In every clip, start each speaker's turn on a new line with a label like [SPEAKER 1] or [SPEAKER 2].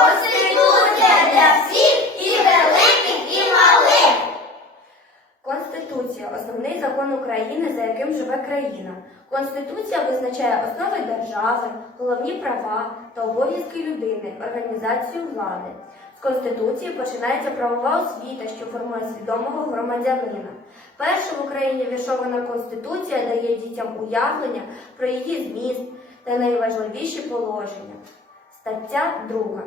[SPEAKER 1] Конституція для всіх і великих, і малих.
[SPEAKER 2] Конституція основний закон України, за яким живе країна. Конституція визначає основи держави, головні права та обов'язки людини, організацію влади. З Конституції починається правова освіта, що формує свідомого громадянина. Перша в Україні віршована Конституція дає дітям уявлення про її зміст та найважливіші положення. Стаття 2.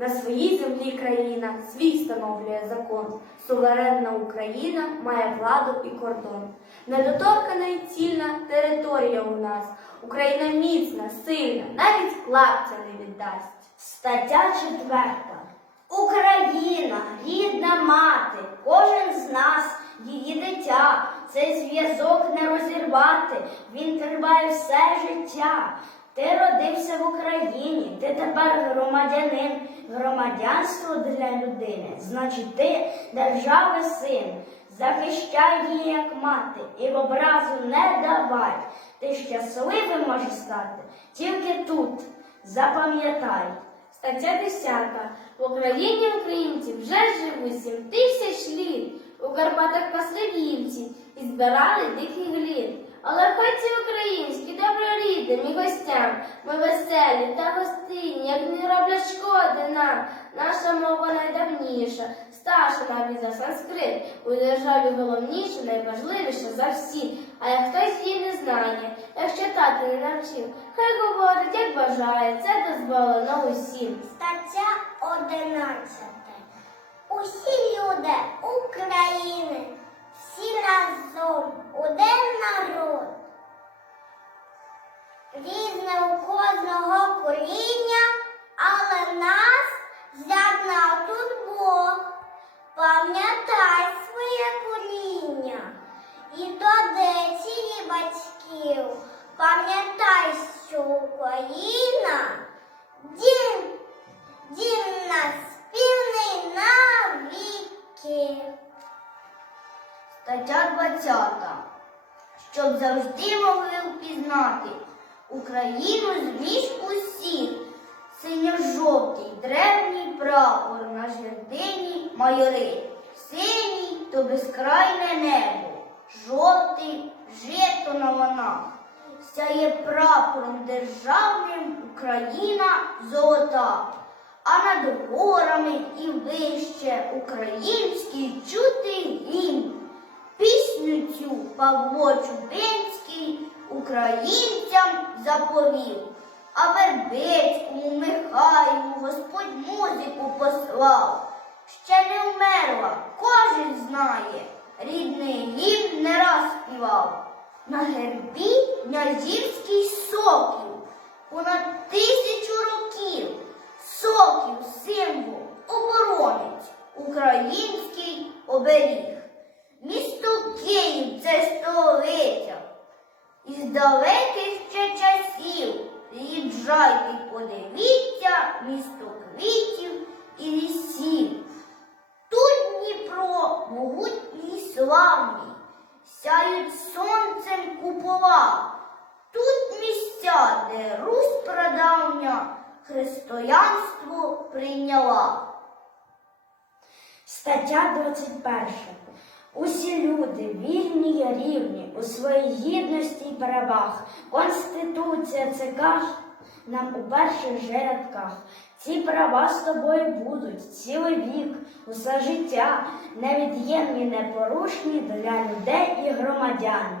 [SPEAKER 2] На своїй землі країна свій встановлює закон. Суверенна Україна має владу і кордон. Недоторкана і цільна територія у нас. Україна міцна, сильна, навіть клапця не віддасть.
[SPEAKER 1] Стаття четверта. Україна, рідна мати, кожен з нас, її дитя. Цей зв'язок не розірвати, він триває все життя. Ти родився в Україні, ти тепер громадянин. Громадянство для людини, значить, ти держави син. Захищай її, як мати, і образу не давай. Ти щасливим можеш стати тільки тут. Запам'ятай.
[SPEAKER 3] Стаття 10. В Україні українці вже живуть сім тисяч літ. У Карпатах пасли вівці і збирали дикий глід. Але і українські доброрідним і гостям, ми веселі та гостинні, як не роблять шкоди нам. Наша мова найдавніша, старша навіть за санскрит. У державі головніша, найважливіша за всі. А як хтось її не знає, як читати не навчив, хай говорить, як бажає, це дозволено усім.
[SPEAKER 1] Стаття 11. Усі люди Різне у кожного коріння, але нас з'єднав тут Бог. Пам'ятай своє коріння і традиції батьків. Пам'ятай, що Україна дім Дім нас спільний навіки. Стаття 20. Щоб завжди могли впізнати Україну з між усіх. Синьо-жовтий древній прапор на жердині майори. Синій то безкрайне небо, жовтий жито на ланах. Сяє прапором державним Україна золота, а над горами і вище український чути гімн. Пісню цю Павло Чубинський українцям заповів, а Вербицькому Михайлу Господь музику послав. Ще не вмерла, кожен знає, рідний гімн не раз співав. На гербі князівський сокіл, понад тисячу років. Сокіл символ, оборонець, український оберіг. Місто Київ це столиця. Із далеких ще часів їжджайте, й подивіться місто квітів і лісів. Тут Дніпро могутній і славний, сяють сонцем купола. Тут місця, де Русь прадавня християнство прийняла. Стаття 21. Усі люди вільні й рівні у своїй гідності й правах. Конституція це каже нам у перших же рядках. Ці права з тобою будуть цілий вік, усе життя, невід'ємні, непорушні для людей і громадян.